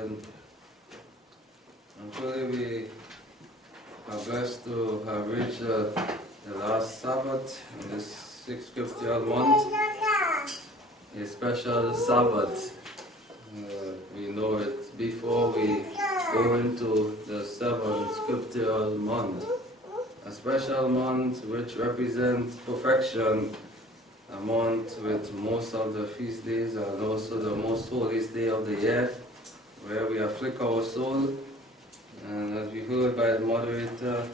brethren. And truly we are blessed to have reached the last Sabbath in this sixth scriptural month, a special Sabbath. We know it before we go into the seventh scriptural month, a special month which represents perfection, a month with most of the feast days and also the most holiest day of the year, where we afflict our soul. And as we heard by the moderator,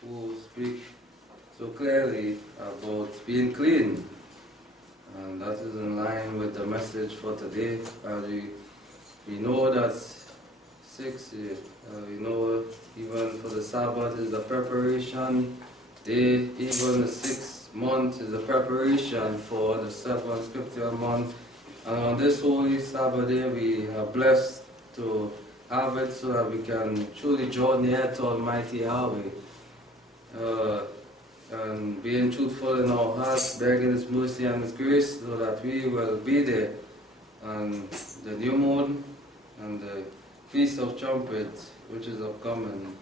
who speak so clearly about being clean, and that is in line with the message for today. We know that we know even for the Sabbath is the preparation day, even the 6th month is the preparation for the 7th scriptural month. And on this holy Sabbath day, we are blessed to have it so that we can truly draw near to Almighty Yahweh. And being truthful in our hearts, begging His mercy and His grace so that we will be there on the new moon and the Feast of Trumpets, which is upcoming.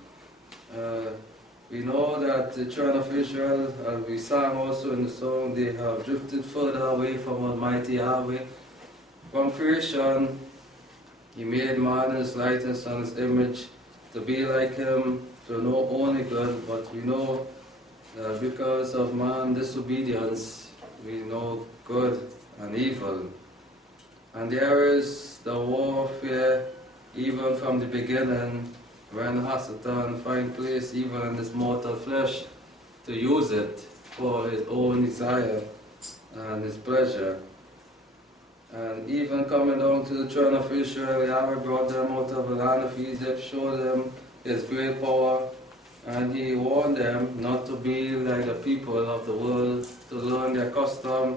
We know that the children of Israel, as we sang also in the song, they have drifted further away from Almighty Yahweh. From creation, He made man in His likeness and His image to be like Him, to know only good, but we know that because of man's disobedience, we know good and evil. And there is the warfare even from the beginning, when Satan finds place even in this mortal flesh to use it for his own desire and his pleasure. And even coming down to the children of Israel, Yahweh brought them out of the land of Egypt, showed them His great power, and He warned them not to be like the people of the world, to learn their custom,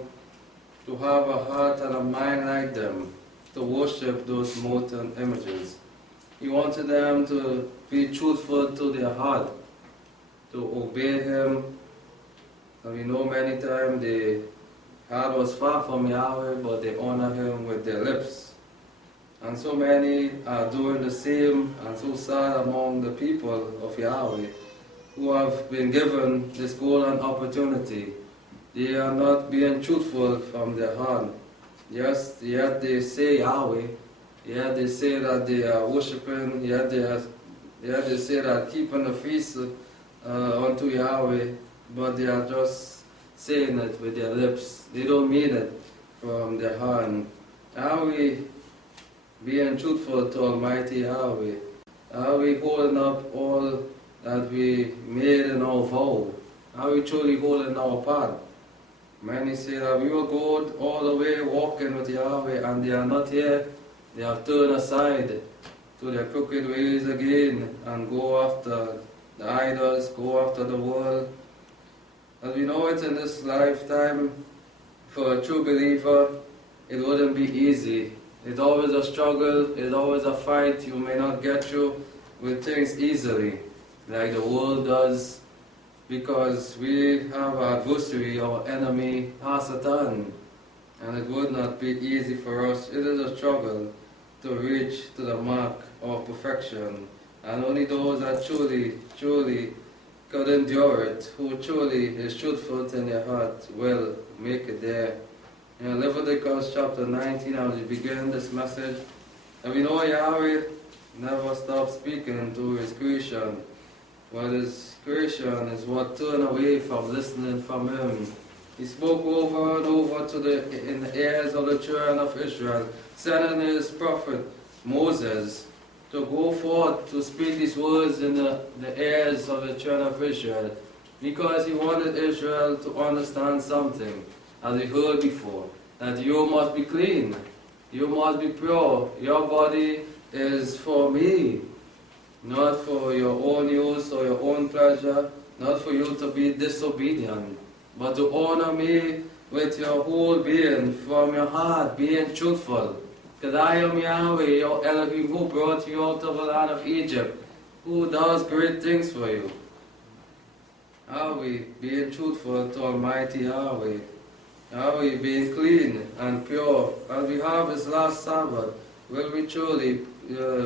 to have a heart and a mind like them, to worship those molten images. He wanted them to be truthful to their heart, to obey Him. And we know many times their heart was far from Yahweh, but they honor Him with their lips. And so many are doing the same, and so sad among the people of Yahweh who have been given this golden opportunity. They are not being truthful from their heart. Yes, yet they say Yahweh, yet they say that they are worshiping, yet they say that keeping the feast unto Yahweh, but they are just saying it with their lips. They don't mean it from their heart. Are we being truthful to Almighty Yahweh? Are we holding up all that we made in our vow? Are we truly holding our part? Many say that we will go all the way walking with Yahweh, and they are not here. They have turned aside to their crooked ways again and go after the idols, go after the world. As we know it in this lifetime, for a true believer, it wouldn't be easy. It's always a struggle, it's always a fight. You may not get through with things easily, like the world does, because we have our adversary, our enemy, Satan, and it would not be easy for us. It is a struggle to reach to the mark of perfection, and only those that truly could endure it, who truly is truthful in their heart, will make it there. In Leviticus chapter 19, as we begin this message, and we know Yahweh never stops speaking to His creation. But His creation is what turned away from listening from Him. He spoke over and over in the ears of the children of Israel, sending His prophet Moses to go forth to speak these words in the ears of the children of Israel, because He wanted Israel to understand something, as we heard before, that you must be clean, you must be pure, your body is for Me, not for your own use or your own pleasure, not for you to be disobedient, but to honor Me with your whole being, from your heart, being truthful. Because I am Yahweh, your Elohim, who brought you out of the land of Egypt, who does great things for you. Are we being truthful to Almighty Yahweh? Yahweh being clean and pure, as we have this last Sabbath, will we truly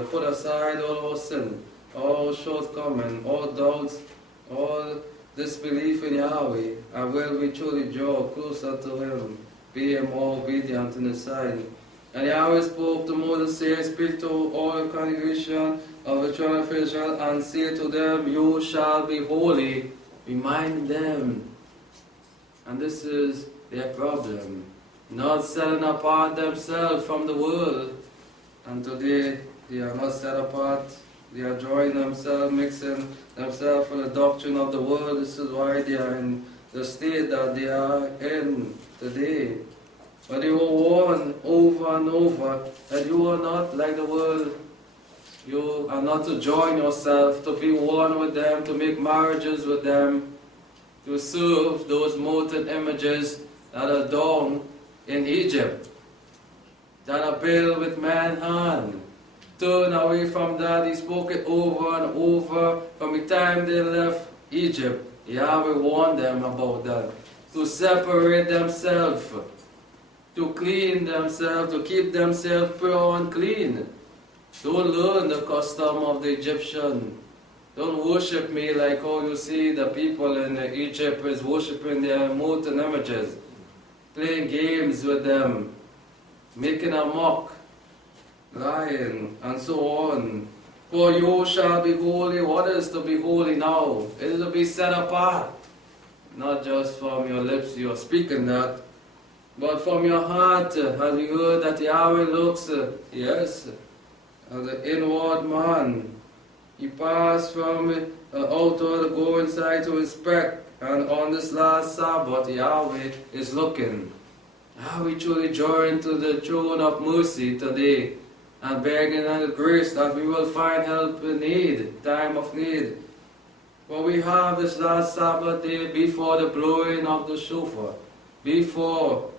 put aside all our sin, all shortcomings, all doubts, all disbelief in Yahweh, and will we truly draw closer to Him, be more obedient in His sight. And Yahweh spoke to Moses, saying, speak to all the congregation of the children of Israel, and say to them, you shall be holy, remind them. And this is their problem, not setting apart themselves from the world. And today they are not set apart. They are drawing themselves, mixing themselves with the doctrine of the world. This is why they are in the state that they are in today. But they were warned over and over that you are not like the world. You are not to join yourself, to be one with them, to make marriages with them, to serve those molten images that are down in Egypt, that are built with man's hand. Turn away from that. He spoke it over and over. From the time they left Egypt, Yahweh warned them about that. To separate themselves, to clean themselves, to keep themselves pure and clean. Don't learn the custom of the Egyptian. Don't worship me like how you see the people in Egypt is worshiping their molten images, playing games with them, making a mock, lying, and so on. For you shall be holy. What is to be holy now? It is to be set apart. Not just from your lips you are speaking that, but from your heart. Have you heard that Yahweh looks, yes, at the inward man. He passed from outward to go inside to inspect. And on this last Sabbath, Yahweh is looking. Are we truly joined to the throne of mercy today and begging and grace that we will find help in need, time of need? For we have this last Sabbath day before the blowing of the shofar, before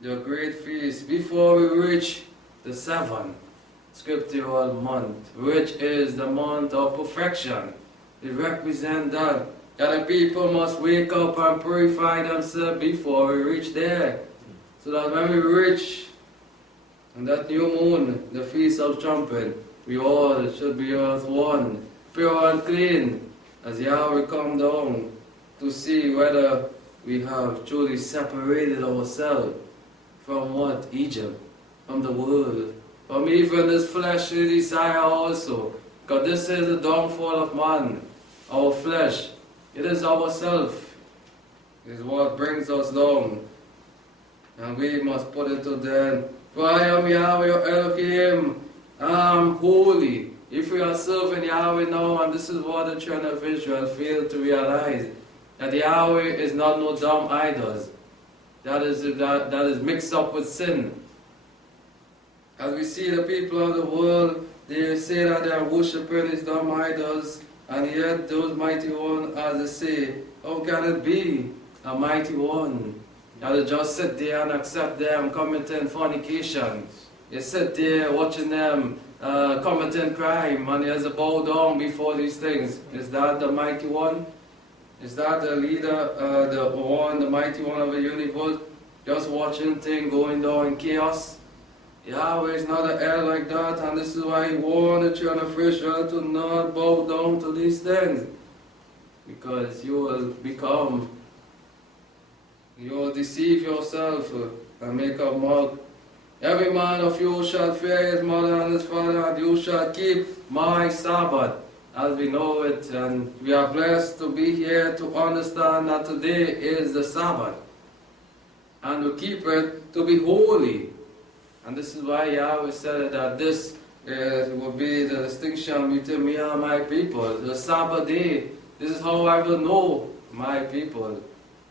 the great feast, before we reach the 7th scriptural month, which is the month of perfection. It represents that the people must wake up and purify themselves before we reach there. So that when we reach on that new moon, the Feast of Trumpet, we all should be as one, pure and clean, as Yahweh come down to see whether we have truly separated ourselves from what? Egypt, from the world, from even this fleshly desire also. Because this is the downfall of man, our flesh. It is ourself. It is what brings us down. And we must put it to them. For I am Yahweh your Elohim. I am holy. If we are serving Yahweh now, and this is what the children of Israel failed to realize, that Yahweh is not no dumb idols. That is mixed up with sin. As we see the people of the world, they say that they are worshipping these dumb idols, and yet those mighty ones, as they say, how can it be a mighty one? That will just sit there and accept them committing fornication. You sit there watching them committing crime, and you have to bow down before these things. Is that the mighty one? Is that the leader, the mighty one of the universe, just watching things going down in chaos? Yahweh is not an hell like that, and this is why He warned the children of Israel to not bow down to these things. Because you will deceive yourself and make a mock. Every man of you shall fear his mother and his father, and you shall keep my Sabbath as we know it. And we are blessed to be here to understand that today is the Sabbath, and to keep it to be holy. And this is why Yahweh said that this will be the distinction between me and my people. The Sabbath day, this is how I will know my people,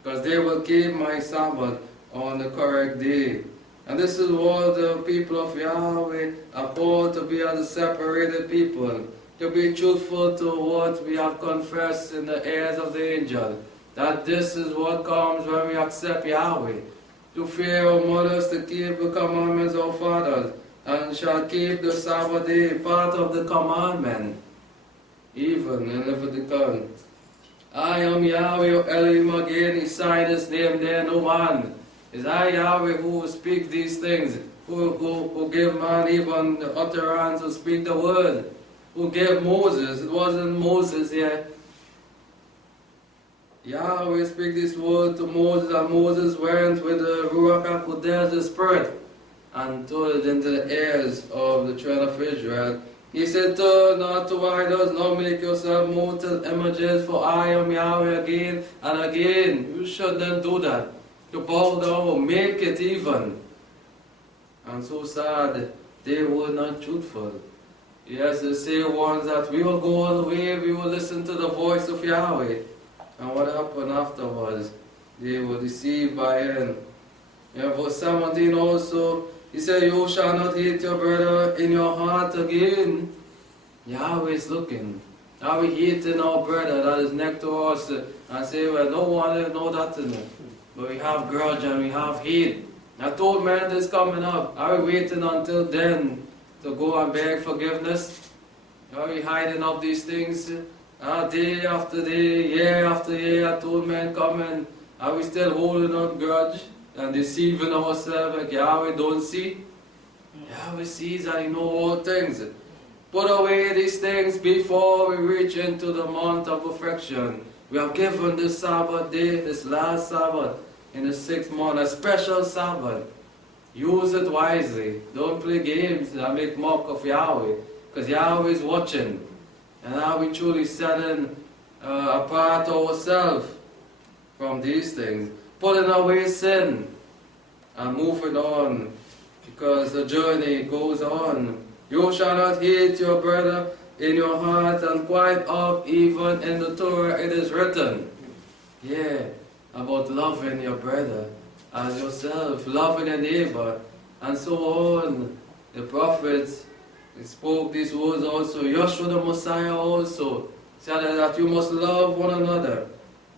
because they will keep my Sabbath on the correct day. And this is what the people of Yahweh are called to be as a separated people, to be truthful to what we have confessed in the ears of the angel, that this is what comes when we accept Yahweh. To fear our mothers, to keep the commandments of our fathers, and shall keep the Sabbath day, part of the commandment, even in Leviticus. I am Yahweh, your Elohim again. He signed his name there, no man. It's I, Yahweh, who speak these things, who give man even the utterance to speak the word, who gave Moses. It wasn't Moses here. Yahweh speak this word to Moses, and Moses went with the Ruach HaKodesh, the Spirit, and told it into the ears of the children of Israel. He said, turn not to idols, nor make yourself mortal images, for I am Yahweh again and again. You shouldn't do that. To bow down, make it even. And so sad, they were not truthful. Yes, they say once that we will go all the way, we will listen to the voice of Yahweh. And what happened afterwards? They were deceived by him. In verse 17 also, he said, you shall not hate your brother in your heart again. Yahweh is looking. Are we hating our brother that is next to us and say, well, no one will know that in it. But we have grudge and we have hate. I told man this coming up. Are we waiting until then to go and beg forgiveness? Are we hiding up these things? Day after day, year after year, I told men coming. Are we still holding on grudge and deceiving ourselves like Yahweh don't see? Yahweh sees and He knows all things. Put away these things before we reach into the month of perfection. We have given this Sabbath day, this last Sabbath, in the 6th month, a special Sabbath. Use it wisely. Don't play games and make mock of Yahweh, because Yahweh is watching. And are we truly setting apart ourselves from these things? Putting away sin and moving on, because the journey goes on. You shall not hate your brother in your heart, and quite up even in the Torah it is written. Yeah, about loving your brother as yourself, loving your neighbor, and so on. The prophets spoke these words also. Yeshua the Messiah also said that you must love one another.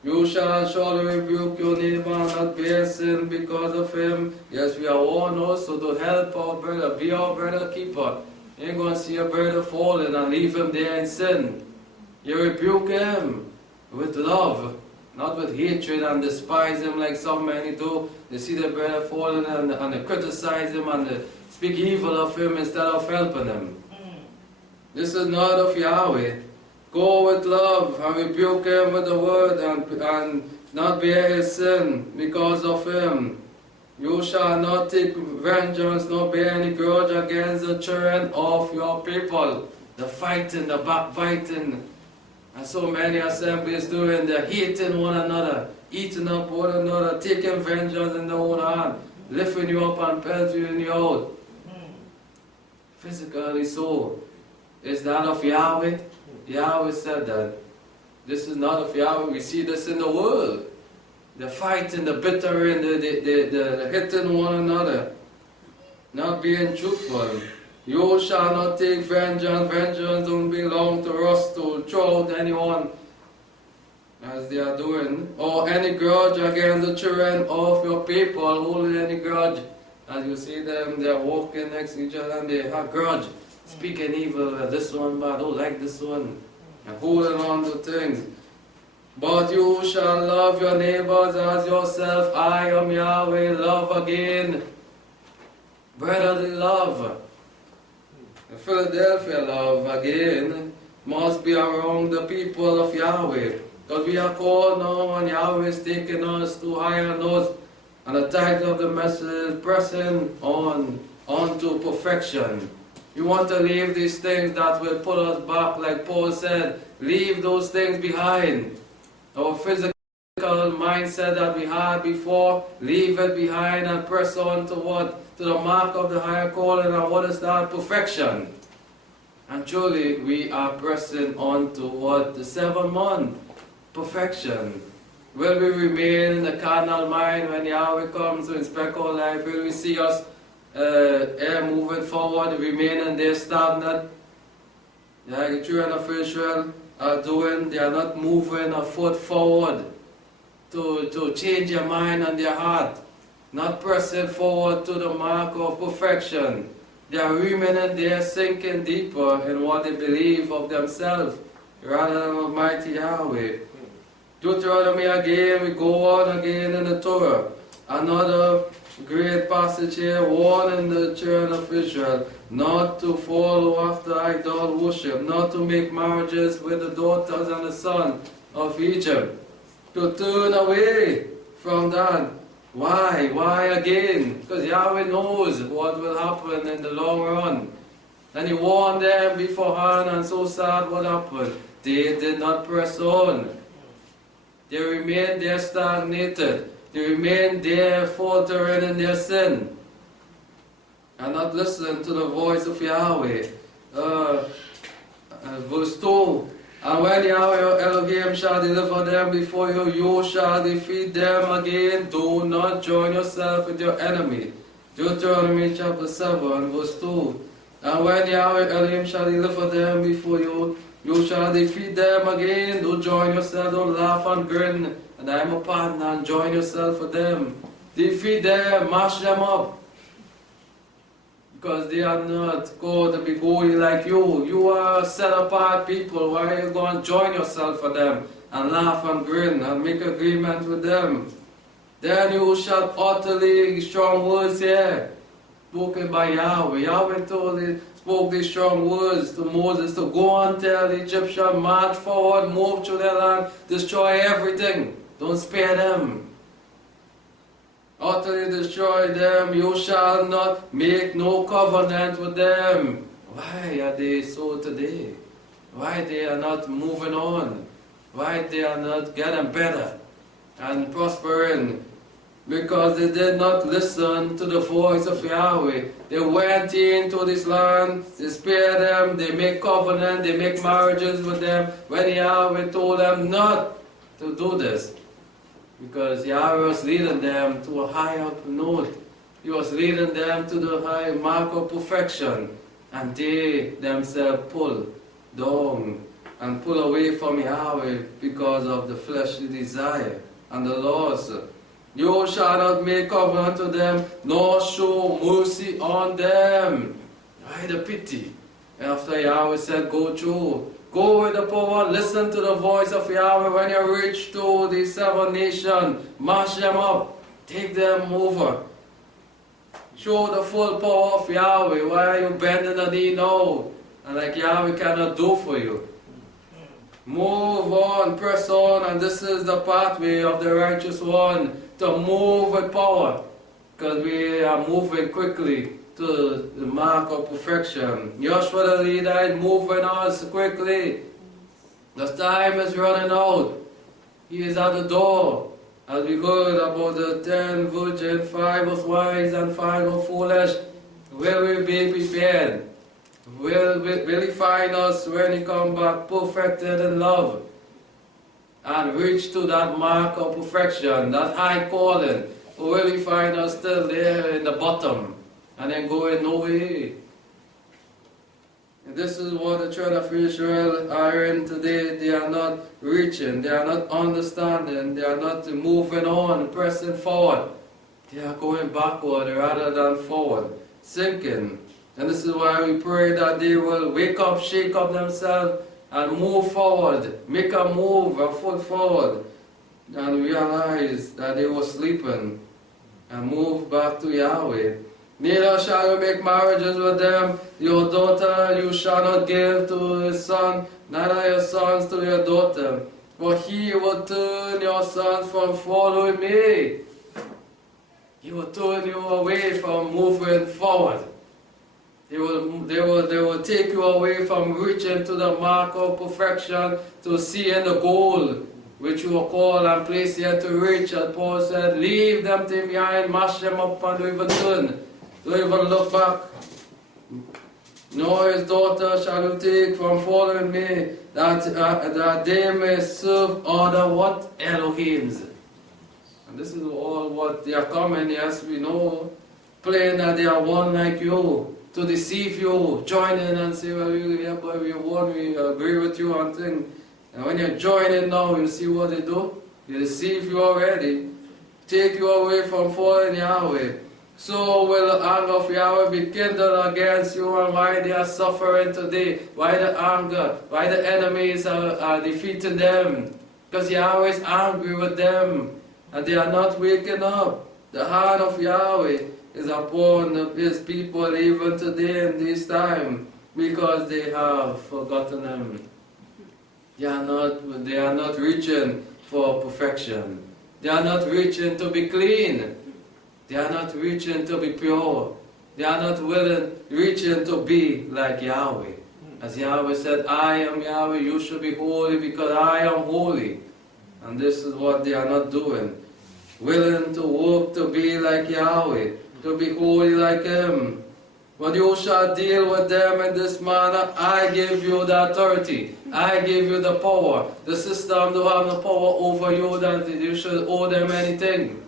You shall surely rebuke your neighbor and not bear sin because of him. Yes, we are warned also to help our brother, be our brother keeper. You ain't going to see a brother falling and leave him there in sin. You rebuke him with love, not with hatred and despise him like some many do. They see the brother falling and they criticize him and they speak evil of him instead of helping him. This is not of Yahweh. Go with love and rebuke him with the word and not bear his sin because of him. You shall not take vengeance nor bear any grudge against the children of your people. The fighting, the backbiting, and so many assemblies doing, they're hating one another, eating up one another, taking vengeance in their own hand, lifting you up and pelting you out. Physically so. Is that of Yahweh? Yahweh said that. This is not of Yahweh. We see this in the world. The fighting, the bittering, the hitting one another. Not being truthful. You shall not take vengeance. Vengeance don't belong to us to throw out anyone as they are doing. Or any grudge against the children of your people, holding any grudge. As you see them, they are walking next to each other and they have grudge. Speaking evil, this one, but I don't like this one. And holding on to things. But you shall love your neighbors as yourself. I am Yahweh, love again. Brotherly love. The Philadelphia love again must be around the people of Yahweh. Because we are called now and Yahweh is taking us to higher notes. And the title of the message is pressing on to perfection. You want to leave these things that will pull us back, like Paul said, leave those things behind. Our physical mindset that we had before, leave it behind and press on to what? To the mark of the higher calling, and what is that? Perfection. And truly we are pressing on to what? The 7th month. Perfection. Will we remain in the carnal mind when Yahweh comes to inspect our life? Will we see us moving forward, remaining there stagnant? Like the children of Israel are doing, they are not moving a foot forward to change their mind and their heart, not pressing forward to the mark of perfection. They are remaining there, sinking deeper in what they believe of themselves rather than Almighty Yahweh. Deuteronomy again, we go on again in the Torah. Another great passage here, warning the children of Israel not to follow after idol worship, not to make marriages with the daughters and the sons of Egypt, to turn away from that. Why? Why again? Because Yahweh knows what will happen in the long run. And He warned them beforehand, and so sad what happened. They did not press on. They remained there stagnated. They remained there faltering in their sin. And not listening to the voice of Yahweh. Verse 2. And when Yahweh your Elohim shall deliver them before you, you shall defeat them again. Do not join yourself with your enemy. Deuteronomy chapter 7, verse 2. And when Yahweh Elohim shall deliver them before you, you shall defeat them again. Don't join yourself, don't laugh and grin. And I am a partner, and join yourself with them. Defeat them, mash them up. Because they are not going to be going like you. You are set apart people. Why are you going to join yourself with them and laugh and grin and make agreement with them? Then you shall utterly strong words here, spoken by Yahweh. Yahweh spoke these strong words to Moses to go and tell the Egyptians, march forward, move through their land, destroy everything. Don't spare them. Utterly destroy them. You shall not make no covenant with them. Why are they so today? Why they are not moving on? Why they are not getting better and prospering? Because they did not listen to the voice of Yahweh. They went into this land, they spared them, they make covenant, they make marriages with them, when Yahweh told them not to do this. Because Yahweh was leading them to a higher note. He was leading them to the high mark of perfection. And they themselves pull down and pull away from Yahweh because of the fleshly desire and the laws. You shall not make covenant to them, nor show mercy on them. Why the pity? After Yahweh said, go through. Go with the power, listen to the voice of Yahweh when you reach to the 7 nations. Mash them up, take them over. Show the full power of Yahweh. Why are you bending the knee now? And like Yahweh cannot do for you. Move on, press on, and this is the pathway of the righteous one, to move with power. Because we are moving quickly to the mark of perfection. Joshua the leader is moving us quickly. The time is running out. He is at the door. As we heard about the 10 virgins, 5 was wise and 5 were foolish. Will we be prepared? Will He find us when He come back perfected in love? And reach to that mark of perfection, that high calling? Or will He find us still there in the bottom? And then going no way. And this is what the children of Israel are in today. They are not reaching, they are not understanding, they are not moving on, pressing forward. They are going backward rather than forward, sinking. And this is why we pray that they will wake up, shake up themselves, and move forward, make a move, a foot forward, and realize that they were sleeping, and move back to Yahweh. Neither shall you make marriages with them. Your daughter you shall not give to his son, neither your sons to your daughter. For he will turn your sons from following me. He will turn you away from moving forward. They will take you away from reaching to the mark of perfection, to seeing the goal which you were called and placed here to reach. And Paul said, leave them things behind, mash them up, and don't even turn. Don't even look back. Nor his daughter shall you take from following me, that they may serve other what? Elohims. And this is all what they are coming, yes, we know, playing that they are one like you, to deceive you, join in and say, well, we won, we agree with you on things. And when you join in now, you see what they do? They deceive you already, take you away from following Yahweh. So will the anger of Yahweh be kindled against you, and why they are suffering today, why the anger, why the enemies are defeating them. Because Yahweh is angry with them, and they are not waking up. The hand of Yahweh is upon his people even today in this time, because they have forgotten him. They are not reaching for perfection. They are not reaching to be clean. They are not reaching to be pure. They are not reaching to be like Yahweh. As Yahweh said, I am Yahweh, you should be holy because I am holy. And this is what they are not doing. Willing to work to be like Yahweh, to be holy like Him. When you shall deal with them in this manner, I give you the authority. I give you the power. The system don't have the power over you that you should owe them anything.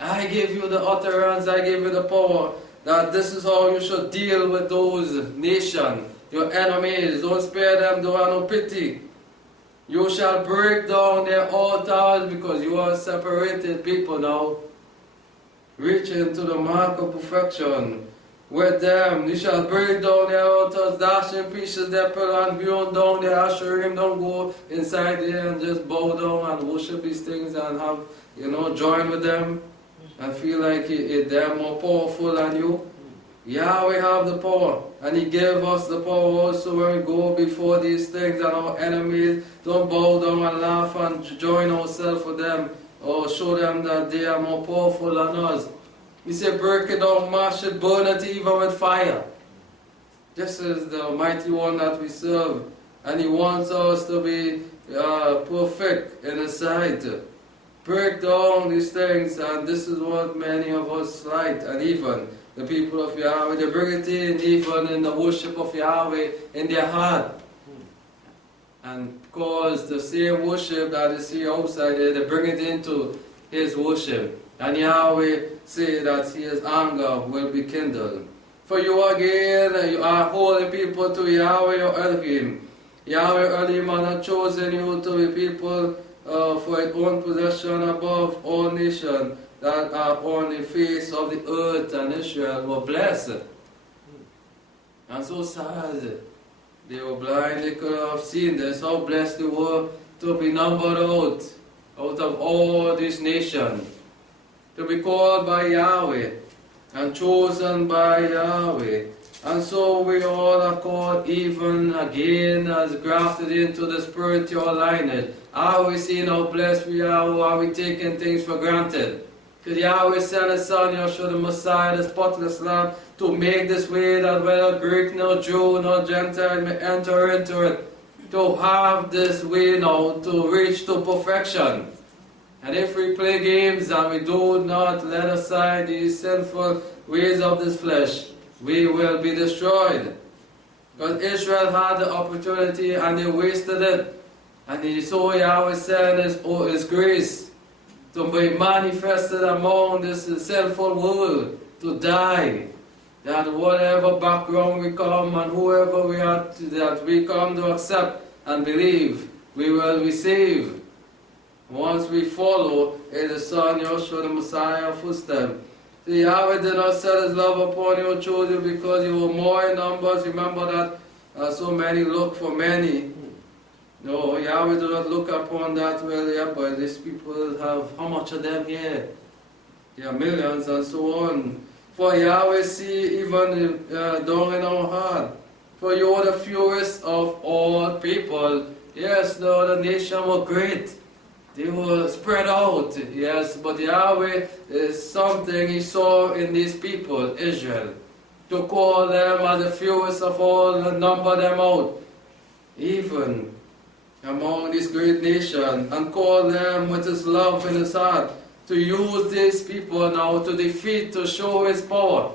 I give you the utterance, I give you the power that this is how you should deal with those nations, your enemies. Don't spare them, don't have no pity. You shall break down their altars because you are separated people now, reaching to the mark of perfection. With them, you shall break down their altars, dash in pieces their pillar, and hewn down their asherim. Don't go inside there and just bow down and worship these things and have, join with them and feel like they're more powerful than you. Yahweh have the power, and He gave us the power also when we go before these things and our enemies. Don't bow down and laugh and join ourselves with them or show them that they are more powerful than us. He said, break it down, mash it, burn it even with fire. This is the mighty one that we serve. And He wants us to be perfect in His sight. Break down these things, and this is what many of us slight. And even the people of Yahweh, they bring it in even in the worship of Yahweh in their heart. And because the same worship that is here outside there, they bring it into His worship. And Yahweh say that His anger will be kindled. For you again, you are holy people to Yahweh your Elohim. Yahweh Elohim has not chosen you to be people for His own possession above all nations that are on the face of the earth, and Israel were blessed. And so sad. They were blind, they could have seen this, how blessed they were to be numbered out of all these nations. To be called by Yahweh and chosen by Yahweh. And so we all are called even again as grafted into the spiritual lineage. Are we seeing how blessed we are, or are we taking things for granted? Because Yahweh sent His Son, Yeshua the Messiah, the spotless Lamb, to make this way that whether Greek, nor Jew, nor Gentile may enter into it. To have this way now to reach to perfection. And if we play games and we do not let aside these sinful ways of this flesh, we will be destroyed. Because Israel had the opportunity and they wasted it. And so Yahweh sent His grace to be manifested among this sinful world, to die. That whatever background we come and whoever we are, that we come to accept and believe, we will receive. Once we follow in the Son, Yeshua the Messiah footsteps. See, Yahweh did not set His love upon you, chose you because you were more in numbers. Remember that so many look for many. No, Yahweh did not look upon that well, yeah, but these people have, how much of them here? There are millions and so on. For Yahweh see even down in our heart. For you are the fewest of all people. Yes, the other nation were great. They were spread out, yes, but Yahweh is something He saw in these people, Israel, to call them as the fewest of all and number them out, even among this great nation, and call them with His love in His heart, to use these people now to defeat, to show His power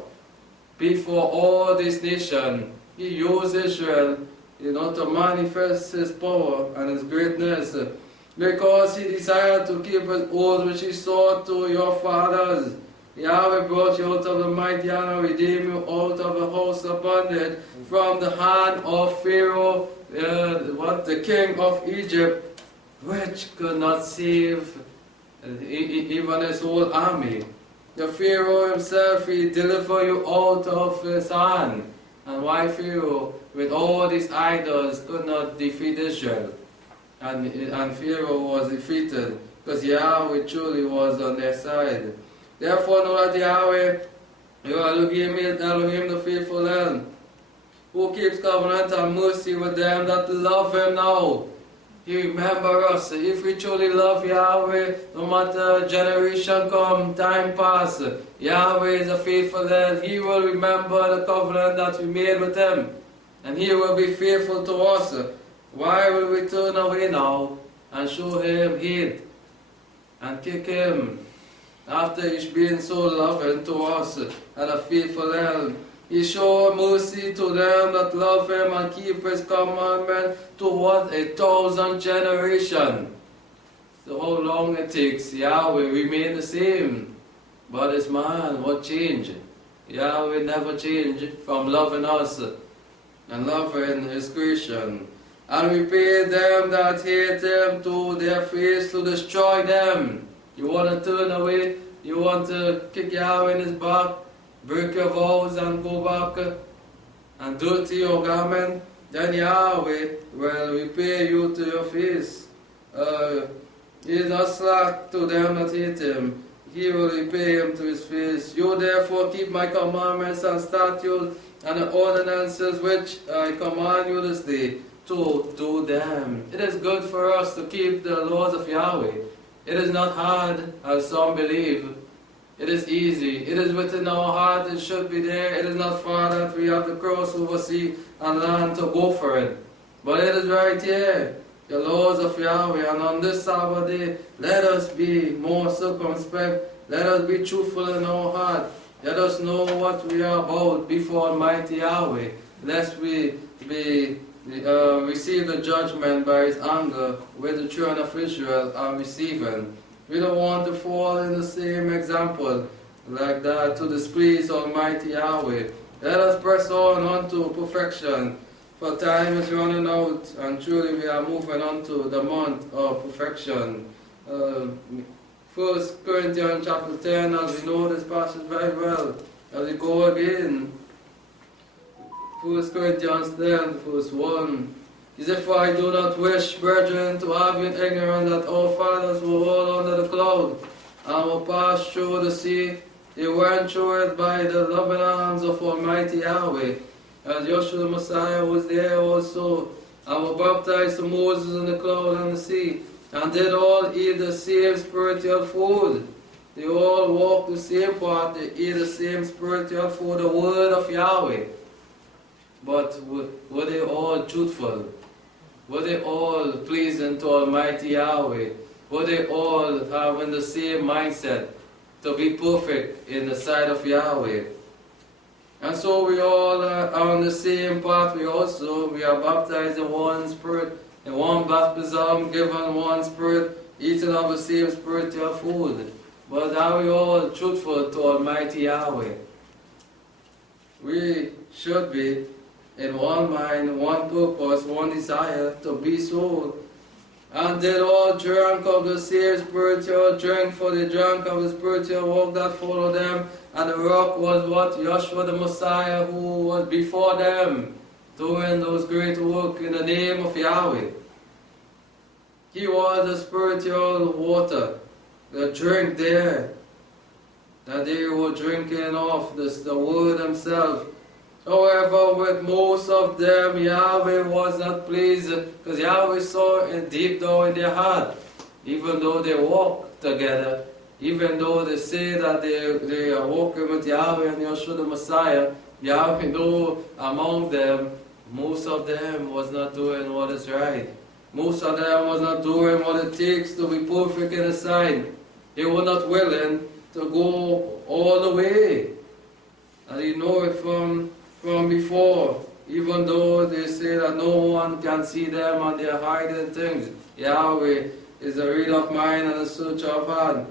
before all this nation. He used Israel, to manifest His power and His greatness. Because He desired to keep His oath which He swore to your fathers. Yahweh brought you out of the mighty hand and redeemed you out of the house of bondage from the hand of Pharaoh, the king of Egypt, which could not save even his whole army. The Pharaoh himself, he delivered you out of his hand. And why Pharaoh, with all these idols, could not defeat Israel? and Pharaoh was defeated, because Yahweh truly was on their side. Therefore know that Yahweh, your Elohim, is Elohim the faithful land, who keeps covenant and mercy with them that love him now. He remember us. If we truly love Yahweh, no matter generation come, time pass, Yahweh is a faithful land. He will remember the covenant that we made with him, and he will be faithful to us. Why will we turn away now and show him hate and kick him after he's been so loving to us and a faithful land? He showed mercy to them that love him and keep his commandment to what? 1,000 generations. So how long it takes? Yahweh remain the same. But his man, what changed? Yahweh never changed from loving us and loving his creation. And repay them that hate him to their face to destroy them. You want to turn away? You want to kick Yahweh in his back? Break your vows and go back and dirty your garment? Then Yahweh will repay you to your face. He is not slack to them that hate him. He will repay him to his face. You therefore keep my commandments and statutes and the ordinances which I command you this day, to do them. It is good for us to keep the laws of Yahweh. It is not hard, as some believe. It is easy. It is within our heart. It should be there. It is not far that we have to cross over sea and land to go for it. But it is right here, the laws of Yahweh. And on this Sabbath day, let us be more circumspect. Let us be truthful in our heart. Let us know what we are about before Almighty Yahweh, lest we receive the judgment by his anger, where the children of Israel are receiving. We don't want to fall in the same example like that to displease Almighty Yahweh. Let us press on unto perfection, for time is running out, and truly we are moving on to the month of perfection. 1 Corinthians chapter 10, as we know this passage very well, as we go again. 1 Corinthians 10, verse 1. He said, for I do not wish, brethren, to have you ignorant that our fathers were all under the cloud, and were passed through the sea. They went through it by the loving arms of Almighty Yahweh, as Joshua the Messiah was there also, and were baptized to Moses in the cloud and the sea, and did all eat the same spiritual food. They all walked the same path, they ate the same spiritual food, the word of Yahweh. But were they all truthful? Were they all pleasing to Almighty Yahweh? Were they all having the same mindset to be perfect in the sight of Yahweh? And so we all are on the same path. We are baptized in one spirit, in one baptism, given one spirit, eating of the same spiritual food. But are we all truthful to Almighty Yahweh? We should be in one mind, one purpose, one desire to be so. And did all drink of the same spiritual drink, for they drank of the spiritual walk that followed them. And the rock was what? Joshua the Messiah, who was before them, doing those great work in the name of Yahweh. He was the spiritual water, the drink there, that they were drinking of, the word himself. However, with most of them, Yahweh was not pleased, because Yahweh saw it deep down in their heart. Even though they walk together, even though they say that they are walking with Yahweh and Yeshua the Messiah, Yahweh knew among them, most of them was not doing what is right. Most of them was not doing what it takes to be perfect in His sight. They were not willing to go all the way. And you know it from before, even though they say that no one can see them and they are hiding things. Yahweh is a reader of mind and a searcher of heart.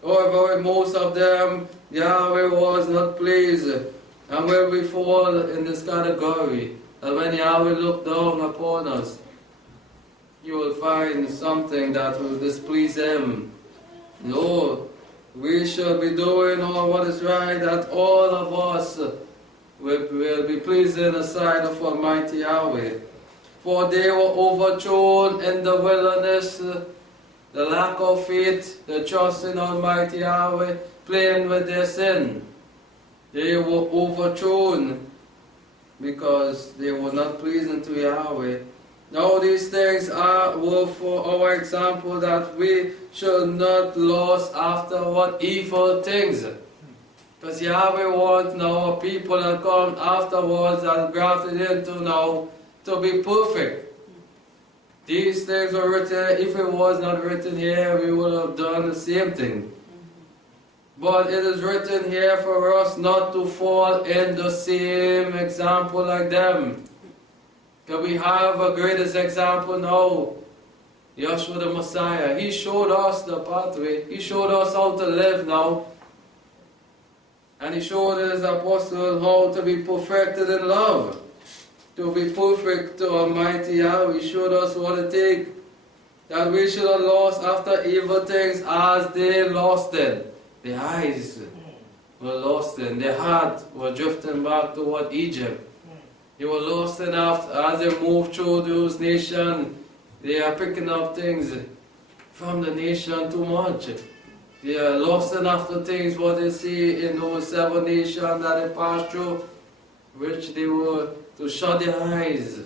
However, with most of them, Yahweh was not pleased. And when we fall in this category, that when Yahweh look down upon us, you will find something that will displease Him. No, we should be doing all what is right, that all of us will be pleasing in the sight of Almighty Yahweh. For they were overthrown in the wilderness, the lack of faith, the trust in Almighty Yahweh, playing with their sin. They were overthrown because they were not pleasing to Yahweh. Now these things were for our example, that we should not lust after what evil things. Because Yahweh wants now people that come afterwards and grafted into now to be perfect. These things were written. If it was not written here, we would have done the same thing. But it is written here for us not to fall in the same example like them. Because we have a greatest example now, Yeshua the Messiah. He showed us the pathway. He showed us how to live now. And he showed his apostles how to be perfected in love. To be perfect to Almighty Yahweh. He showed us what it takes. That we should have lost after evil things as they lost it. The eyes were lost in. Their heart were drifting back toward Egypt. They were lost enough as they moved through those nations. They are picking up things from the nation too much. They are lost enough to things what they see in those 7 nations that they passed through, which they were to shut their eyes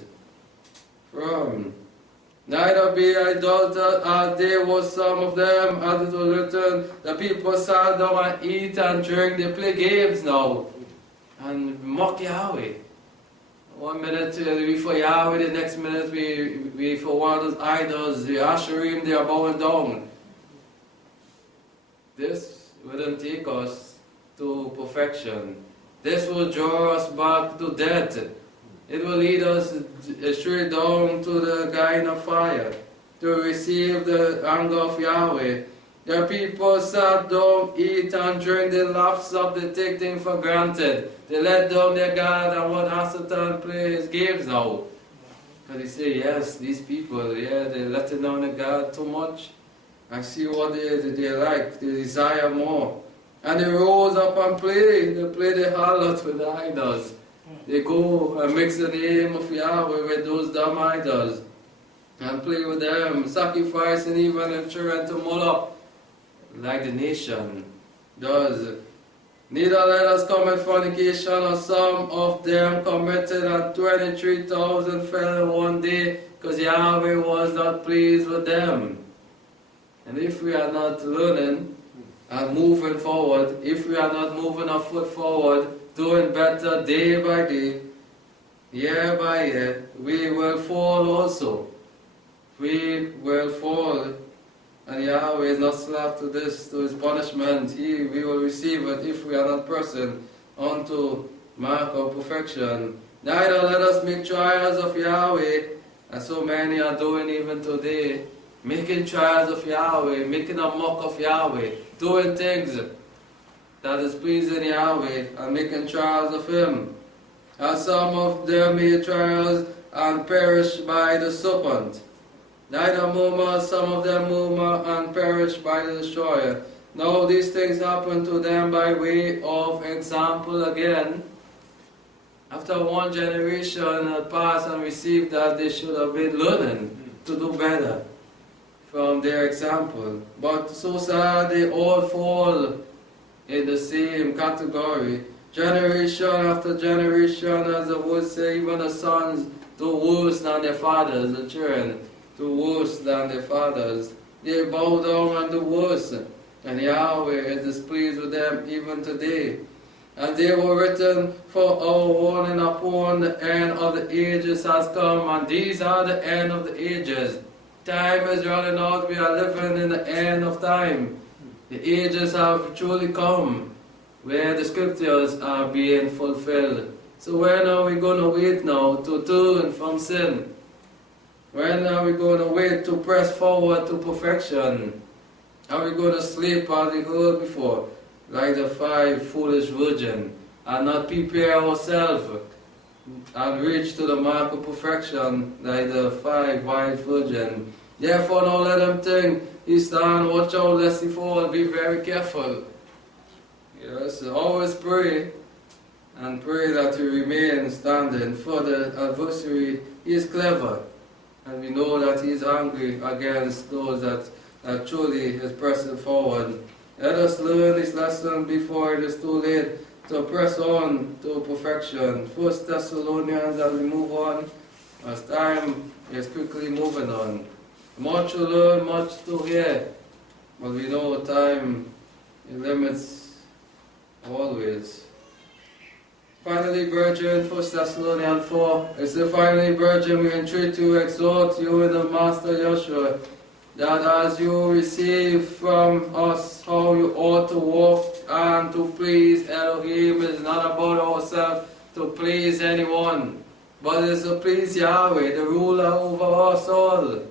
from. Neither be idolaters as they were some of them, as it was written, the people sat down and eat and drink. They play games now and mock Yahweh. 1 minute we for Yahweh, the next minute we for one of those idols, the Asherim, they are bowing down. This wouldn't take us to perfection. This will draw us back to death. It will lead us straight down to the geyser of fire, to receive the anger of Yahweh. The people sat down, eat and drink, they laughed up, they take things for granted. They let down their God and want Satan play his games now. Because they say, yes, these people, yeah, they're letting down their God too much. I see what they like, they desire more. And they rose up and play. They play the harlot with the idols. They go and mix the name of Yahweh with those dumb idols and play with them, sacrificing even the children to Moloch, like the nation does. Neither let us commit fornication, or some of them committed, and 23,000 fell in one day, because Yahweh was not pleased with them. And if we are not learning and moving forward, if we are not moving our foot forward, doing better day by day, year by year, we will fall also. We will fall. And Yahweh is not slack to this, to his punishment. We will receive it if we are not pressing unto mark of perfection. Neither let us make trials of Yahweh, as so many are doing even today, making trials of Yahweh, making a mock of Yahweh, doing things that is pleasing Yahweh, and making trials of him. And some of them made trials and perished by the serpent. Neither murmur, some of them murmur and perish by the destroyer. Now these things happen to them by way of example again. After one generation had passed and received that, they should have been learning to do better from their example. But so sad, they all fall in the same category. Generation after generation, as the word say, even the sons do worse than their fathers, the children do worse than their fathers. They bow down and do worse, and Yahweh is displeased with them even today. And they were written for our warning upon the end of the ages has come, and these are the end of the ages. Time is running out, we are living in the end of time. The ages have truly come, where the scriptures are being fulfilled. So when are we going to wait now to turn from sin? When are we going to wait to press forward to perfection? Are we going to sleep as we heard before, like the 5 foolish virgins, and not prepare ourselves and reach to the mark of perfection like the 5 wise virgins? Therefore now let them think, he stand, watch out lest he fall, be very careful. Yes, always pray, and pray that you remain standing, for the adversary is clever. And we know that He is angry against those that truly is pressing forward. Let us learn this lesson before it is too late to press on to perfection. 1 Thessalonians, as we move on, as time is quickly moving on. Much to learn, much to hear, but we know time limits always. Finally, brethren, 1 Thessalonians 4, it says, finally, brethren, we entreat to exhort you in the Master Yeshua, that as you receive from us how you ought to walk and to please Elohim, is not about ourselves to please anyone, but is to please Yahweh, the ruler over us all.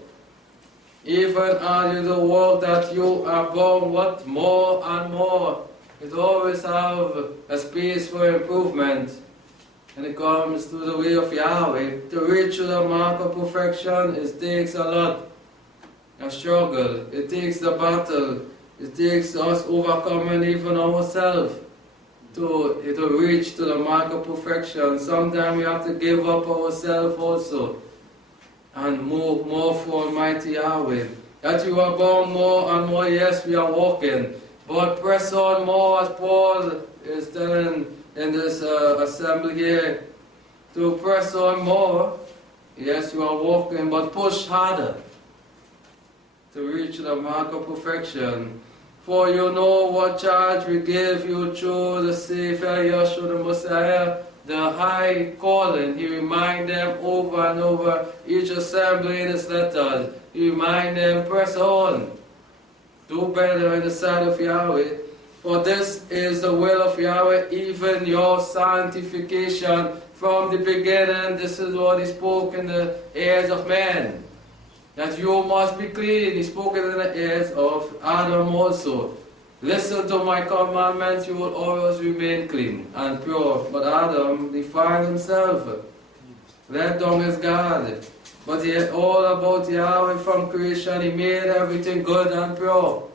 Even as you do work that you are born, what more and more. It always have a space for improvement. And it comes to the way of Yahweh. To reach to the mark of perfection, it takes a lot. A struggle. It takes the battle. It takes us overcoming even ourselves to reach to the mark of perfection. Sometimes we have to give up ourselves also and move more for Almighty Yahweh. That you are born more and more, yes, we are walking. But press on more, as Paul is telling in this assembly here, to press on more. Yes, you are walking, but push harder to reach the mark of perfection. For you know what charge we gave you through the Savior Yeshua the Messiah, the high calling. He remind them over and over, each assembly in his letters. He remind them, press on. Do better in the sight of Yahweh. For this is the will of Yahweh, even your sanctification from the beginning. This is what He spoke in the ears of men. That you must be clean. He spoke it in the ears of Adam also. Listen to my commandments, you will always remain clean and pure. But Adam defiled himself, let down his guard. But he had all about Yahweh from creation. He made everything good and pure.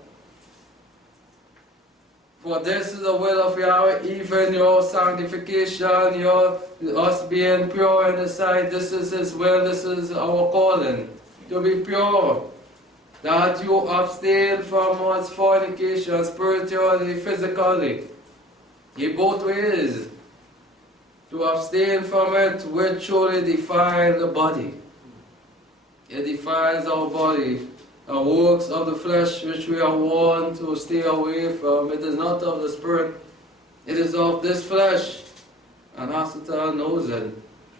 For this is the will of Yahweh, even your sanctification, us being pure in the sight. This is His will, this is our calling, to be pure. That you abstain from one's fornication, spiritually, physically, in both ways. To abstain from it will truly defile the body. It defiles our body. The works of the flesh which we are warned to stay away from. It is not of the Spirit, it is of this flesh. And Hasatan knows it.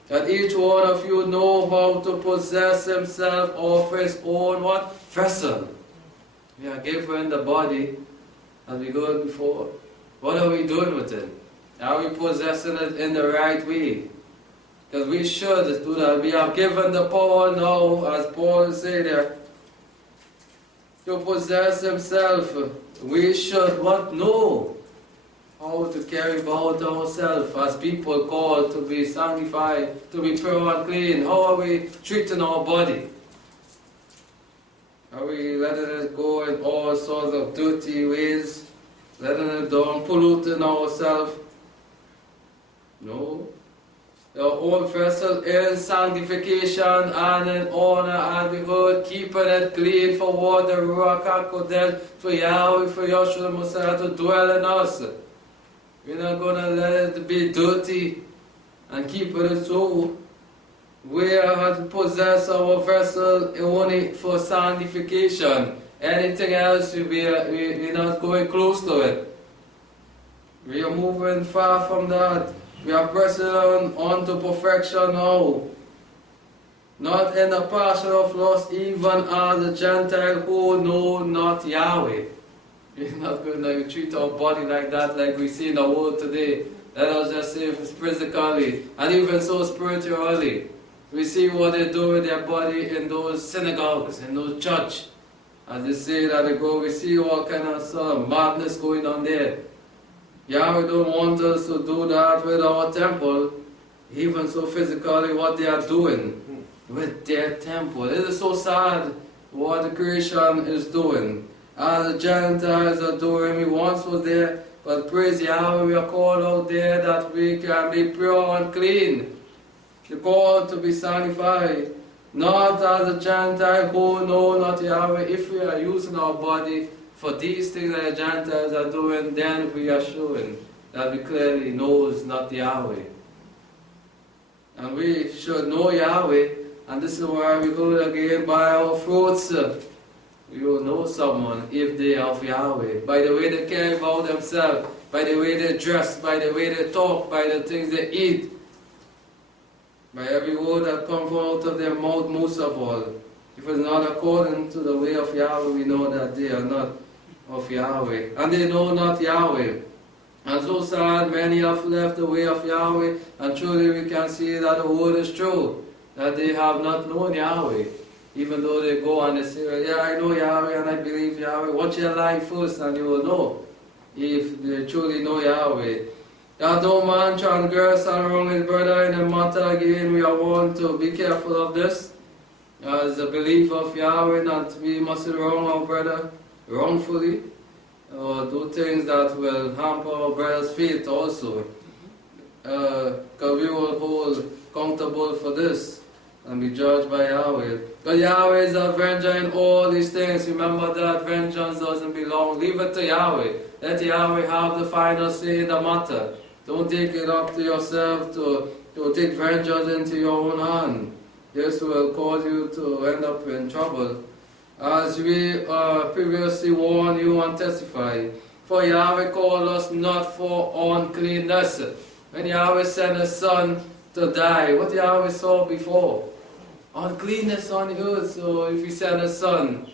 That each one of you know how to possess himself of his own what? Vessel. We are given the body, as we heard before. What are we doing with it? Are we possessing it in the right way? Because we should do that. We are given the power now, as Paul said there, to possess himself. We should what? Know how to carry about ourselves as people called to be sanctified, to be pure and clean. How are we treating our body? Are we letting it go in all sorts of dirty ways? Letting it down, polluting ourselves? No. Our own vessel in sanctification and in honor, and we heard, keeping it clean for what the Ruach HaKodesh, for Yahweh, for Yeshua the Messiah to dwell in us. We're not going to let it be dirty and keep it so. We have to possess our vessel only for sanctification. Anything else, we're not going close to it. We are moving far from that. We are pressing on to perfection now. Not in the passion of lust, even as the Gentile who know not Yahweh. We're not going to treat our body like that, like we see in the world today. Let us just say physically, and even so spiritually. We see what they do with their body in those synagogues, in those churches. As they say that they go, we see all kind of madness going on there. Yahweh don't want us to do that with our temple, even so physically what they are doing with their temple. It is so sad what the creation is doing. As the Gentiles are doing, we once was there, but praise Yahweh, we are called out there that we can be pure and clean. You're called to be sanctified. not as the Gentiles who know not Yahweh. If we are using our body for these things that the Gentiles are doing, then we are showing that we clearly knows not Yahweh. And we should know Yahweh, and this is why we go again by our fruits. We will know someone if they are of Yahweh, by the way they care about themselves, by the way they dress, by the way they talk, by the things they eat, by every word that comes out of their mouth, most of all. If it's not according to the way of Yahweh, we know that they are not of Yahweh, and they know not Yahweh. And so sad, many have left the way of Yahweh, and truly we can see that the word is true, that they have not known Yahweh. Even though they go and they say, well, yeah, I know Yahweh and I believe Yahweh. Watch your life first and you will know if they truly know Yahweh. That no man transgress and wrong his brother in the matter. Again, we are warned to be careful of this. As a believer of Yahweh, that we mustn't wrong our brother wrongfully, or do things that will hamper our brother's faith also. Because we will hold accountable for this and be judged by Yahweh. But Yahweh is a avenger in all these things. Remember that vengeance doesn't belong. Leave it to Yahweh. Let Yahweh have the final say in the matter. Don't take it up to yourself to take vengeance into your own hand. This will cause you to end up in trouble. As we previously warned you and testified, for Yahweh called us not for uncleanness. When Yahweh sent His Son to die, what Yahweh saw before? Uncleanness on the earth. So if He sent His Son,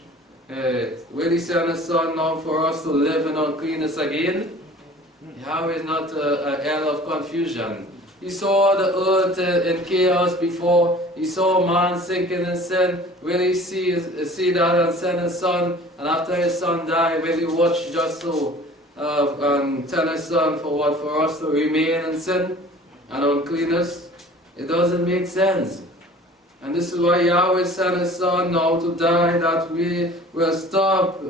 will He send His Son now for us to live in uncleanness again? Yahweh is not a hell of confusion. He saw the earth in chaos before. He saw man sinking in sin. Will He see that and send His Son? And after His Son died, will He watch just so and send His Son for what? For us to remain in sin and uncleanness? It doesn't make sense. And this is why Yahweh sent His Son now to die, that we will stop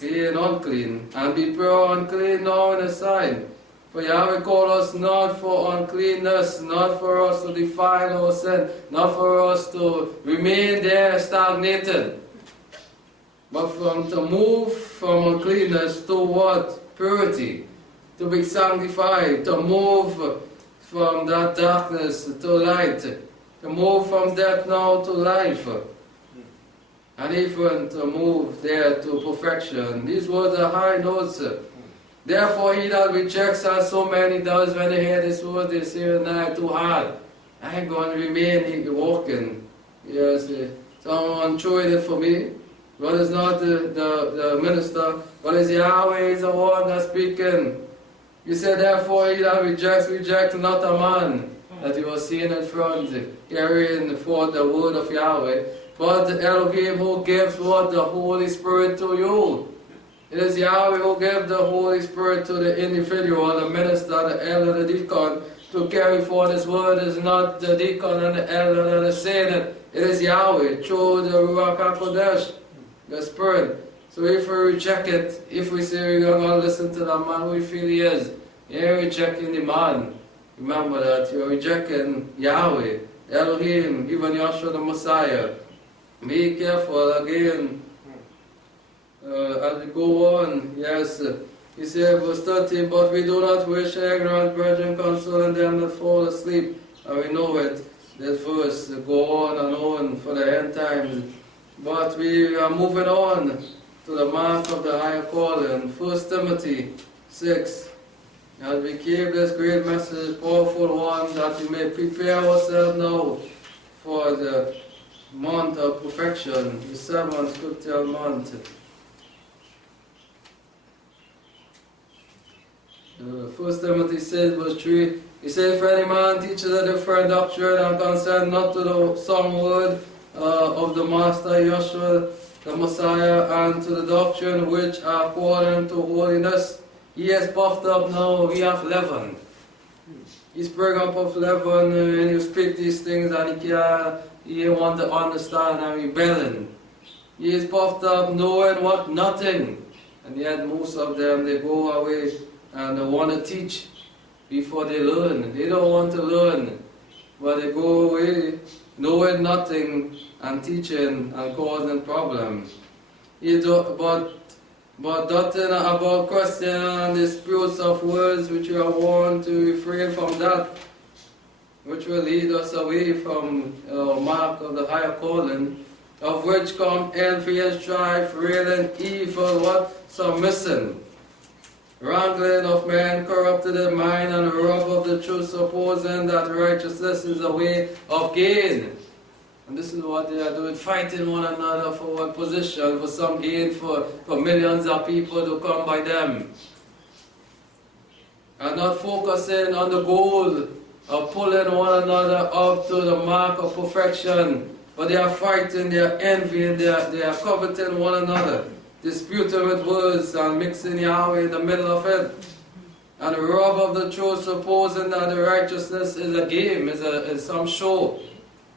being unclean and be pure and clean now in His sight. For Yahweh called us not for uncleanness, not for us to defile our sin, not for us to remain there stagnated, but to move from uncleanness to what? Purity, to be sanctified, to move from that darkness to light, to move from death now to life, and even to move there to perfection. These words are high notes. Therefore, he that rejects, as so many does, when they hear this word, they say, nah, too hard. I ain't going to remain walking. Yes, someone throwing it for me. God is not the minister, but is Yahweh is the one that's speaking. You said, therefore, he that rejects not a man that you are seeing in front, carrying forth the word of Yahweh, but the Elohim who gives what? The Holy Spirit to you. It is Yahweh who gives the Holy Spirit to the individual, the minister, the elder, the deacon, to carry forth His word. It is not the deacon and the elder that is saying it. It is Yahweh through the Ruach HaKodesh, the Spirit. So if we reject it, if we say we're going to listen to the man who we feel he is, you're rejecting the man. Remember that you're rejecting Yahweh, Elohim, even Yahshua the Messiah. Be careful again. As we go on, yes, he said, verse 13, but we do not wish ignorant brethren concerning them that fall asleep. And we know it, that verse, go on and on for the end times. But we are moving on to the mark of the higher calling. 1 Timothy 6. And we keep this great message, powerful one, that we may prepare ourselves now for the month of perfection, the 7th scriptural month. 1 Timothy 6, verse 3, he said, if any man teaches a different doctrine and consent not to the some word of the Master Yahshua, the Messiah, and to the doctrine which are according to holiness, he is puffed up now, he hath leaven. He sprang up of leaven, and he speak these things, and he want to understand and rebelling. He is puffed up knowing what? Nothing. And yet most of them, they go away and they want to teach before they learn. They don't want to learn, but they go away knowing nothing and teaching and causing problems. But doctrine about question and disputes of words which we are warned to refrain from that, which will lead us away from mark of the higher calling, of which come envy and strife, railing, evil, what? Submission, wrangling of men, corrupted in mind, and rob of the truth, supposing that righteousness is a way of gain. And this is what they are doing, fighting one another for one position, for some gain, for millions of people to come by them. And not focusing on the goal of pulling one another up to the mark of perfection. But they are fighting, they are envying, they are coveting one another, disputing with words and mixing Yahweh in the middle of it. And rob of the truth, supposing that the righteousness is a game, is some show.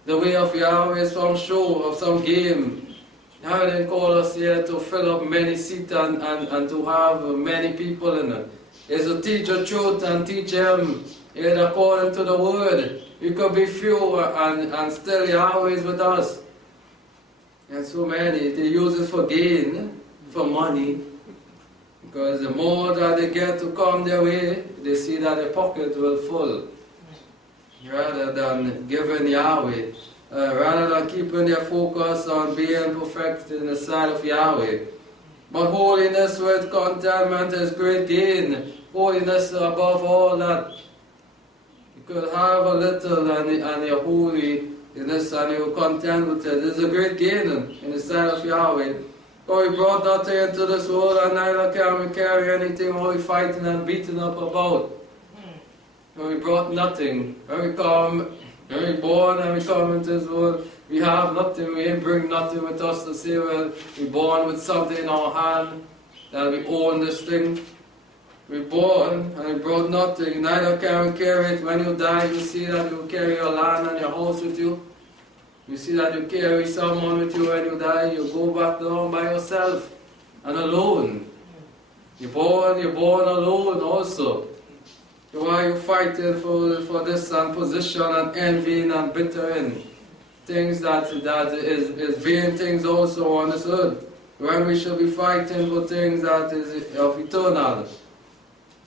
The way of Yahweh is some show, of some game. Yahweh didn't call us here to fill up many seats and to have many people in it. It's to teach the truth and teach Him according to the Word. We could be few and still Yahweh is with us. And so many, they use it for gain, for money. Because the more that they get to come their way, they see that their pocket will full. Rather than giving Yahweh, rather than keeping their focus on being perfect in the sight of Yahweh. But holiness with contentment is great gain. Holiness above all that. You could have a little and you're holy in this and you're content with it. It's a great gain in the sight of Yahweh. For we brought nothing into this world, and neither can we carry anything while we fighting and beating up about. We brought nothing. When we born and we come into this world, we have nothing. We ain't bring nothing with us to say, well, we born with something in our hand, that we own this thing. We born and we brought nothing. Neither can we carry it. When you die, you see that you carry your land and your house with you. You see that you carry someone with you when you die. You go back down by yourself and alone. You're born alone also. Why are you fighting for this and position and envying and bittering? Things that is vain things also on this earth. When we should be fighting for things that is of eternal,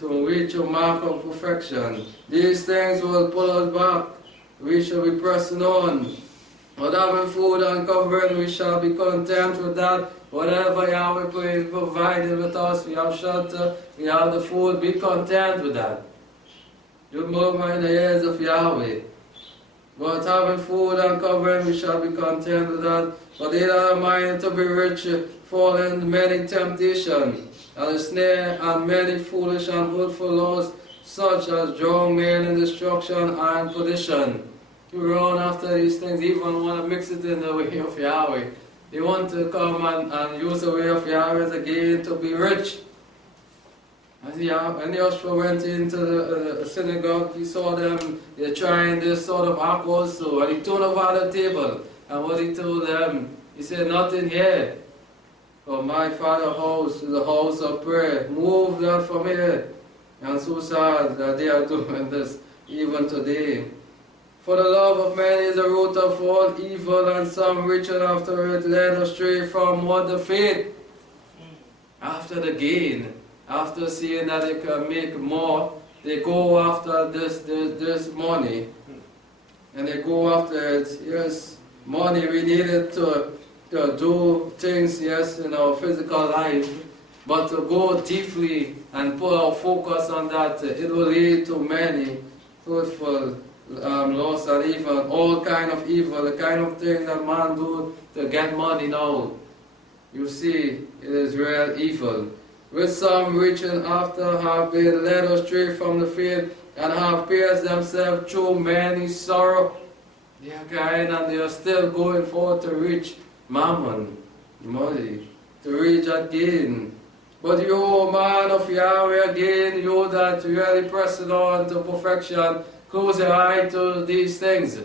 to reach a mark of perfection. These things will pull us back. We shall be pressing on. But having food and covering, we shall be content with that. Whatever Yahweh provided with us, we have shelter, we have the food, be content with that. You murmur in the ears of Yahweh. But having food and covering, we shall be content with that. But they that are minded to be rich fall in many temptations, and a snare, and many foolish and hurtful laws, such as draw men in destruction and perdition. You run after these things, even want to mix it in the way of Yahweh. They want to come and use the way of Yahweh again to be rich. When Joshua went into the synagogue, he saw them, they're trying this sort of act also, and he turned over the table, and what he told them, he said, nothing here, for my Father's house is a house of prayer, move that from here. And so sad that they are doing this even today. For the love of many is the root of all evil, and some reaching after it led astray from what the faith, after the gain. After seeing that they can make more, they go after this money. And they go after it. Yes, money, we need it to do things, yes, in our physical life. But to go deeply and put our focus on that, it will lead to many hurtful loss and even all kind of evil, the kind of thing that man do to get money now. You see, it is real evil. With some reaching after have been led astray from the faith and have pierced themselves through many sorrow. They are crying and they are still going forward to reach mammon, money, to reach that gain. But you, man of Yahweh, again, you that really pressing on to perfection, close your eye to these things.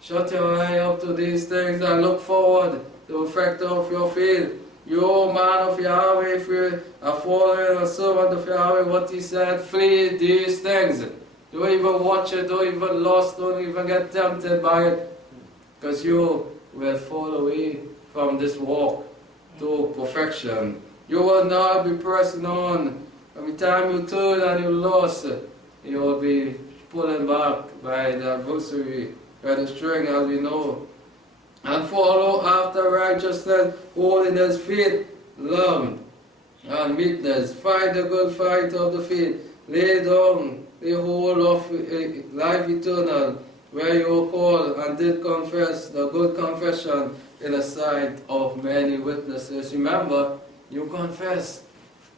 Shut your eye up to these things and look forward to the effect of your faith. You, man of Yahweh, if you are following a servant of Yahweh, what he said, flee these things. Don't even watch it, don't even lust, don't even get tempted by it. because you will fall away from this walk to perfection. You will not be pressing on. Every time you turn and you lost, you will be pulling back by the adversary, by the string, as we know. And follow after righteousness, holiness, faith, love, and meekness. Fight the good fight of the faith. Lay down the whole of life eternal, where you were called and did confess the good confession in the sight of many witnesses. Remember, you confess.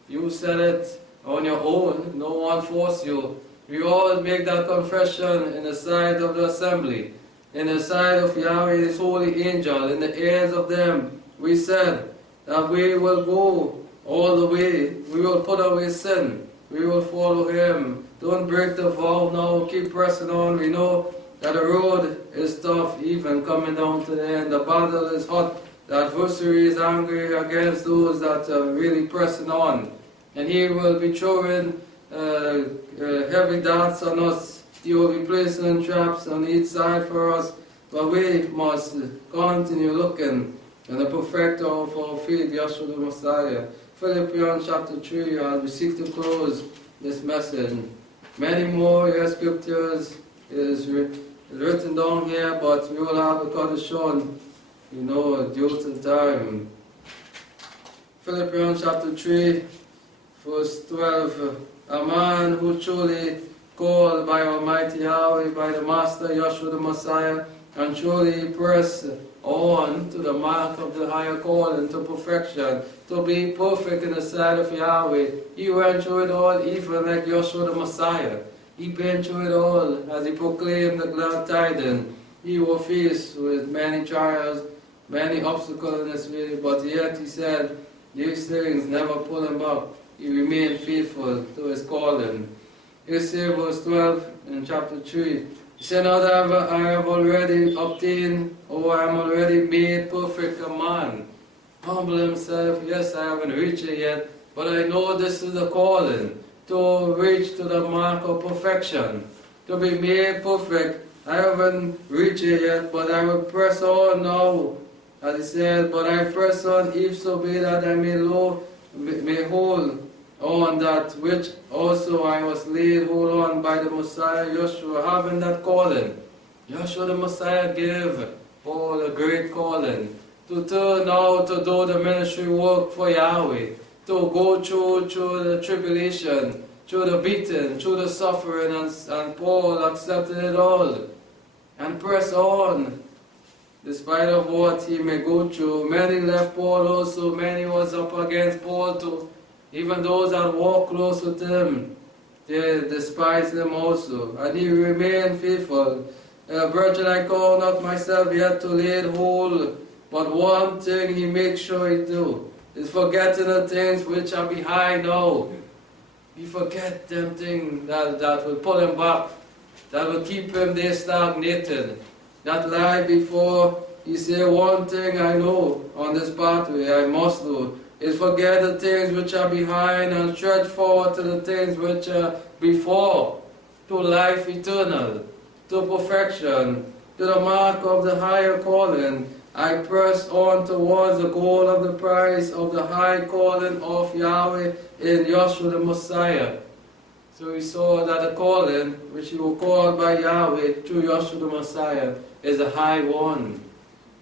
You said it on your own. No one forced you. We always make that confession in the sight of the assembly, in the sight of Yahweh, His holy angel, in the ears of them. We said that we will go all the way. We will put away sin. We will follow Him. Don't break the vow now. Keep pressing on. We know that the road is tough, even coming down to the end. The battle is hot. The adversary is angry against those that are really pressing on. And He will be throwing heavy darts on us. He will be placing traps on each side for us. But we must continue looking at the perfecter of our faith, Yeshua the Messiah. Philippians chapter 3, as we seek to close this message. Many more scriptures is written down here, but we will have a cut shown, due to time. Philippians chapter 3, verse 12. A man who truly called by Almighty Yahweh, by the Master Yeshua the Messiah, and truly press on to the mark of the higher calling, to perfection, to be perfect in the sight of Yahweh. He went through it all, even like Yeshua the Messiah. He went through it all as he proclaimed the glad tidings. He was faced with many trials, many obstacles in his way, but yet he said these things never pull him back. He remained faithful to his calling. Here says verse 12 in chapter 3. He said, "Not that I have already obtained, or I am already made perfect a man." Humble himself. Yes, I haven't reached it yet, but I know this is the calling, to reach to the mark of perfection, to be made perfect. I haven't reached it yet, but I will press on now. As he said, "But I press on, if so be that I may hold on that which also I was laid hold on by the Messiah Yeshua," having that calling. Yeshua the Messiah gave Paul a great calling to turn now to do the ministry work for Yahweh, to go through the tribulation, through the beating, through the suffering, and Paul accepted it all and pressed on. Despite of what he may go through, many left Paul also, many was up against Paul too. Even those that walked close with him, they despised him also, and he remained faithful. Brethren, I call not myself yet to lay hold, but one thing he makes sure he do, is forgetting the things which are behind now. He forget them things that will pull him back, that will keep him there stagnated. That lie before, he say, one thing I know on this pathway I must do, is forget the things which are behind and stretch forward to the things which are before, to life eternal, to perfection, to the mark of the higher calling. I press on towards the goal of the prize of the high calling of Yahweh in Yeshua the Messiah. So we saw that the calling, which you were called by Yahweh through Yeshua the Messiah, is a high one.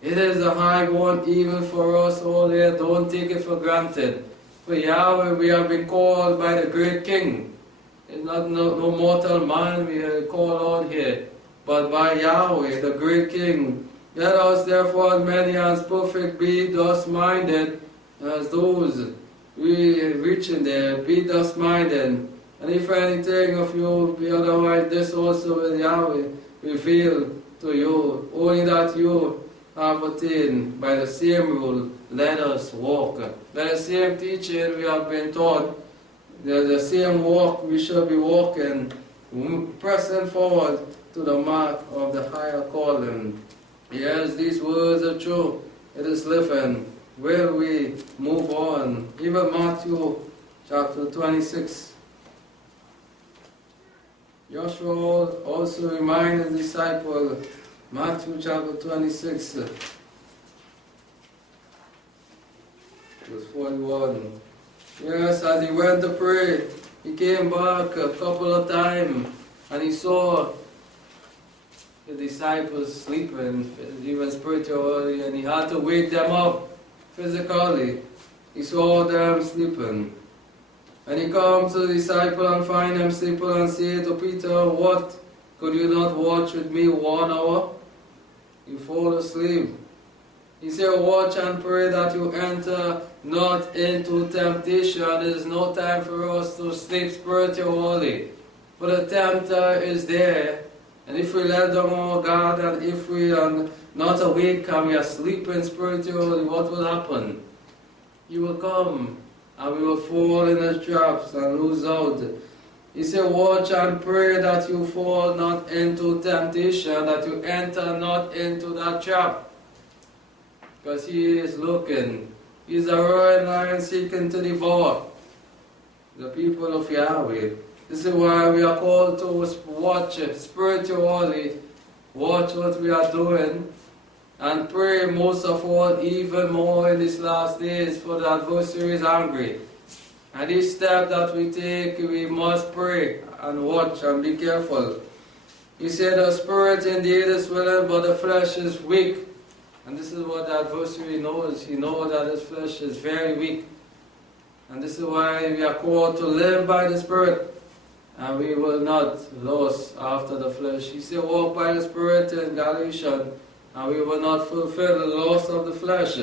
It is a high one even for us all here. Don't take it for granted. For Yahweh, we have been called by the great King. It's not no mortal man we are called on here, but by Yahweh, the great King. Let us therefore, as many as perfect, be thus minded as those we reaching there, be thus minded. And if anything of you be otherwise, this also will Yahweh reveal to you, only that you have attained by the same rule, let us walk. By the same teaching we have been taught, the same walk we shall be walking, pressing forward to the mark of the higher calling. Yes, these words are true. It is living. Will we move on? Even Matthew chapter 26. Joshua also reminded his disciples Matthew chapter 26, verse 41. Yes, as he went to pray, he came back a couple of times and he saw the disciples sleeping, even spiritually, and he had to wake them up physically. He saw them sleeping. And he comes to the disciple and find them sleeping and say to Peter, what? Could you not watch with me 1 hour? You fall asleep. He said, watch and pray that you enter not into temptation. There is no time for us to sleep spiritually. For the tempter is there. And if we let down our guard and if we are not awake and we are sleeping spiritually, what will happen? He will come and we will fall in the traps and lose out. He said, watch and pray that you fall not into temptation, that you enter not into that trap. Because he is looking. He is a roaring lion seeking to devour the people of Yahweh. This is why we are called to watch spiritually, watch what we are doing, and pray most of all, even more in these last days, for the adversary is angry. And each step that we take, we must pray and watch and be careful. He said, the spirit indeed is willing, but the flesh is weak. And this is what the adversary knows. He knows that his flesh is very weak. And this is why we are called to live by the Spirit. And we will not lust after the flesh. He said, walk by the Spirit in Galatians, and we will not fulfill the lust of the flesh.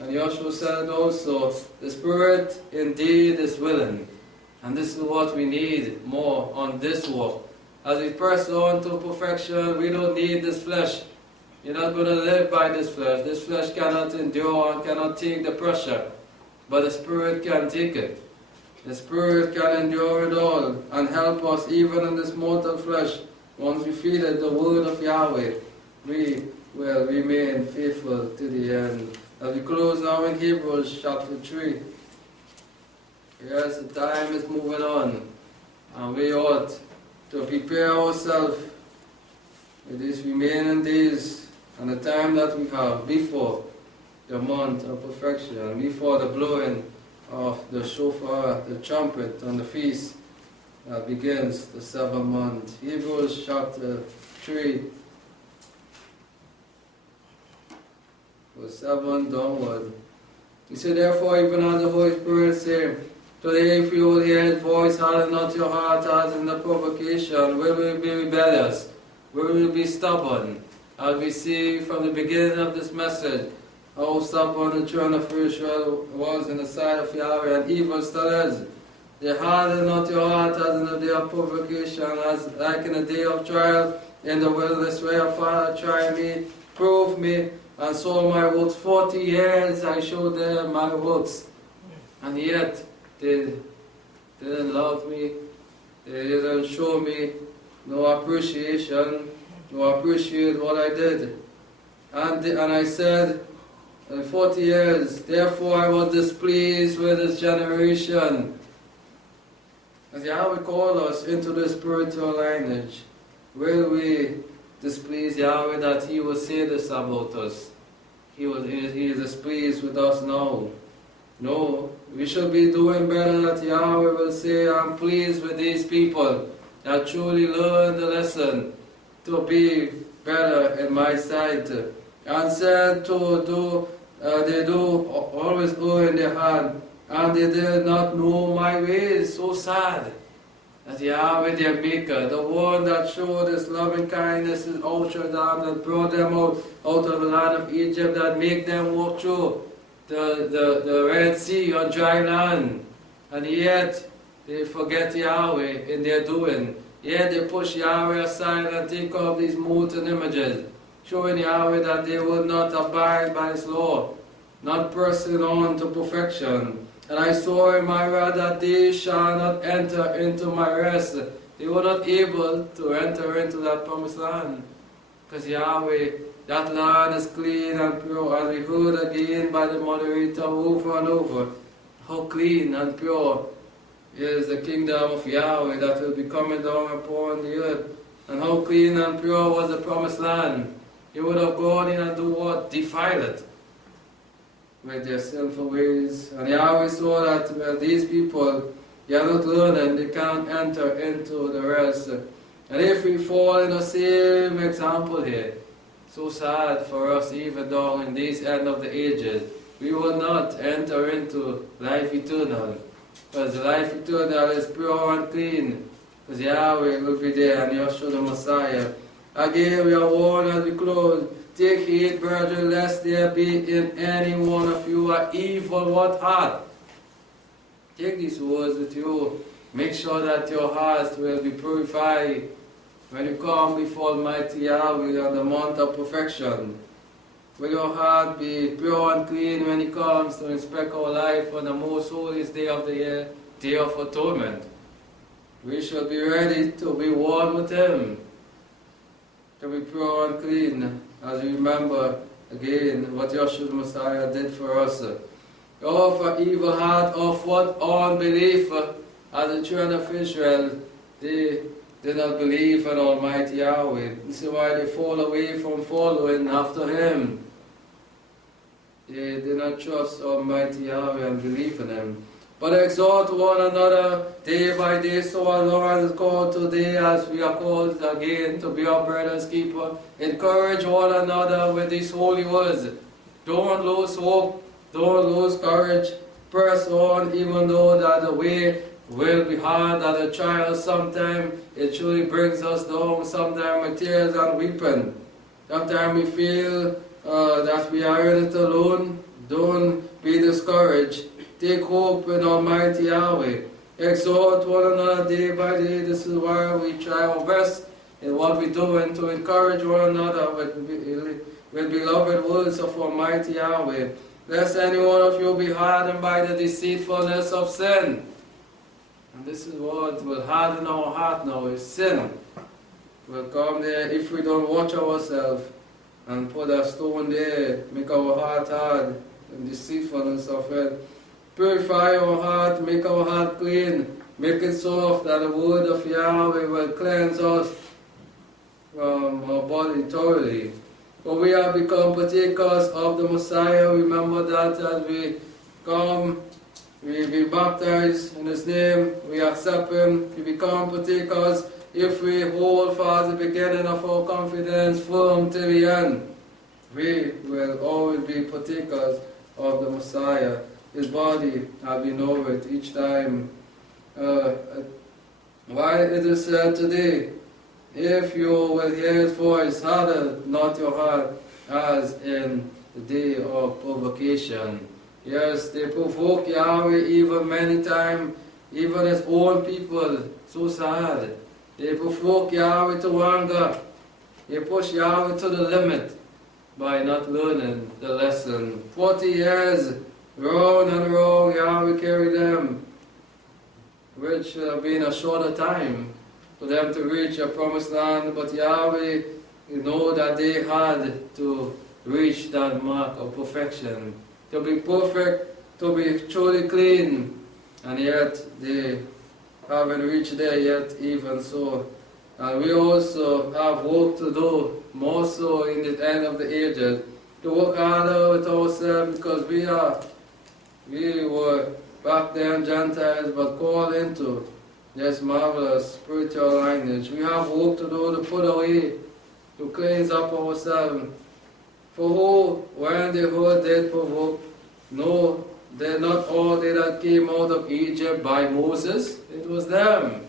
And Joshua said also, the Spirit indeed is willing. And this is what we need more on this walk. As we press on to perfection, we don't need this flesh. You're not going to live by this flesh. This flesh cannot endure and cannot take the pressure. But the Spirit can take it. The Spirit can endure it all and help us even in this mortal flesh. Once we feel it, the word of Yahweh, we will remain faithful to the end. As we close now in Hebrews chapter 3. Yes, the time is moving on. And we ought to prepare ourselves with these remaining days and the time that we have before the month of perfection, before the blowing of the shofar, the trumpet, on the feast that begins the 7th month. Hebrews chapter 3, verse 7 downward. He said, therefore, even as the Holy Spirit said, today if you will hear his voice, harden not your heart as in the provocation. Will we be rebellious? Will we be stubborn? As we see from the beginning of this message, how stubborn the children of Israel was in the sight of Yahweh, and evil still is. They harden not your heart as in the day of provocation, as like in the day of trial in the wilderness, where your father tried me, proved me, and saw my works. 40 years I showed them my works, and yet they didn't love me, they didn't show me no appreciation, no appreciate what I did. And I said, 40 years, therefore I was displeased with this generation. As Yahweh called us into the spiritual lineage, will we displease Yahweh that He will say this about us? He is displeased with us now. No, we should be doing better, that Yahweh will say, I'm pleased with these people that truly learn the lesson to be better in my sight. And said to do, they do always err in their hand, and they did not know my ways. So sad that Yahweh, their Maker, the one that showed His loving kindness, His outstretched arm, that brought them out of the land of Egypt, that made them walk through the Red Sea on dry land, and yet they forget Yahweh in their doing. Yet they push Yahweh aside and take up these molten images, showing Yahweh that they would not abide by His law, not pressing on to perfection. And I saw in my wrath that they shall not enter into my rest. They were not able to enter into that promised land, because Yahweh, that land is clean and pure, as we heard again by the moderator over and over, how clean and pure is the kingdom of Yahweh that will be coming down upon the earth, and how clean and pure was the promised land. They would have gone in and do what? Defile it with their sinful ways. And Yahweh saw that these people, they are not learning, they can't enter into the rest. And if we fall in the same example here, so sad for us even though in these end of the ages, we will not enter into life eternal. Because life eternal is pure and clean. Because Yahweh will be there and Yeshua the Messiah. Again, we are warned as we close. Take heed, brethren, lest there be in any one of you an evil what heart. Take these words with you. Make sure that your hearts will be purified when you come before Almighty Yahweh on the Mount of Perfection. Will your heart be pure and clean when He comes to inspect our life on the most holiest day of the year, Day of Atonement? We shall be ready to be one with Him, to be pure and clean, as we remember again what Yeshua the Messiah did for us. Of an evil heart of what? Unbelief. As the children of Israel, they did not believe in Almighty Yahweh. This is why they fall away from following after Him. They did not trust Almighty Yahweh and believe in Him. But exhort one another day by day, so our Lord is called today as we are called again to be our brother's keeper. Encourage one another with these holy words. Don't lose hope. Don't lose courage. Press on, even though that the way will be hard, that the trial sometimes it truly brings us down. Sometimes with tears and weeping. Sometimes we feel that we are in it alone. Don't be discouraged. Take hope in Almighty Yahweh. Exhort one another day by day. This is why we try our best in what we're doing to encourage one another with beloved words of Almighty Yahweh. Lest any one of you be hardened by the deceitfulness of sin. And this is what will harden our heart now, is sin. Will come there if we don't watch ourselves and put a stone there, make our heart hard, and deceitfulness of it. Purify our heart, make our heart clean, make it soft that the word of Yahweh will cleanse us from our body thoroughly. For we have become partakers of the Messiah. Remember that as we come, we be baptized in His name, we accept Him, we become partakers if we hold fast the beginning of our confidence firm till the end. We will always be partakers of the Messiah. His body, as we know it each time. Why it is said today, if you will hear His voice, harden not your heart, as in the day of provocation. Yes, they provoke Yahweh even many times, even His own people. So sad. They provoke Yahweh to anger. They push Yahweh to the limit by not learning the lesson. 40 years, round and round, Yahweh carried them, which should have been a shorter time for them to reach a promised land. But Yahweh, you know that they had to reach that mark of perfection. To be perfect, to be truly clean, and yet they haven't reached there yet even so. And we also have work to do, more so in the end of the ages, to work harder with ourselves, because we were back then Gentiles, but called into this marvelous spiritual lineage. We have work to do, to put away, to cleanse up ourselves. For who, when they heard, they provoked? No, they're not all they that came out of Egypt by Moses. It was them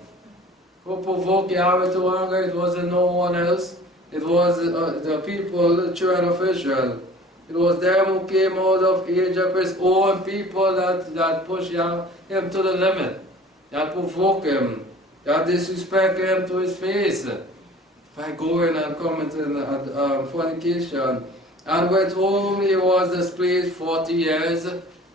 who provoked Yahweh to anger. It wasn't no one else. It was the people, the children of Israel. It was them who came out of Egypt, His own people that pushed him to the limit, that provoked Him, that disrespect Him to His face by going and committing fornication. And with whom He was displeased 40 years.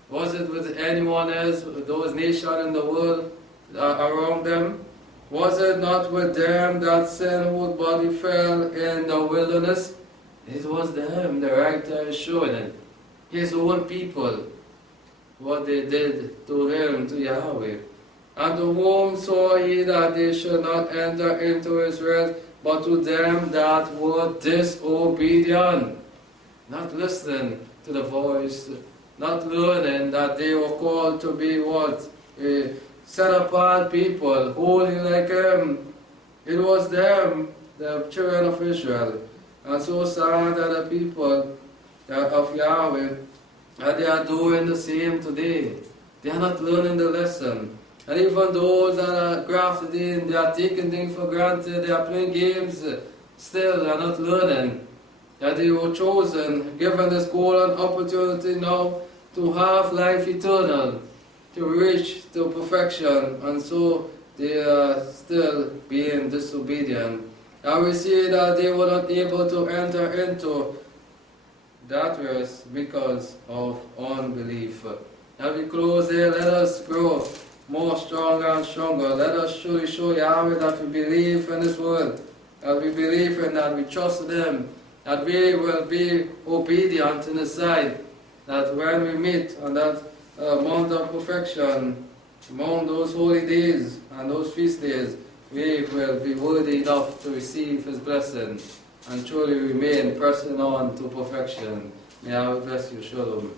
Was it with anyone else, those nations in the world around them? Was it not with them that sin whose body fell in the wilderness? It was them, the writer is showing it. His own people, what they did to Him, to Yahweh. And to whom saw He that they should not enter into His rest, but to them that were disobedient, not listening to the voice, not learning that they were called to be what? Set apart people, holy like Him. It was them, the children of Israel. And so sad that the people of Yahweh, that they are doing the same today. They are not learning the lesson. And even those that are grafted in, they are taking things for granted, they are playing games, still they are not learning that they were chosen, given this golden opportunity now to have life eternal, to reach to perfection, and so they are still being disobedient. And we see that they were not able to enter into that rest because of unbelief. As we close here, let us grow more stronger and stronger. Let us surely show Yahweh that we believe in His word, that we believe in that, we trust in Him, that we will be obedient in His sight, that when we meet on that mount of perfection, among those holy days and those feast days, we will be worthy enough to receive His blessing and truly remain pressing on to perfection. May I bless you. Shalom.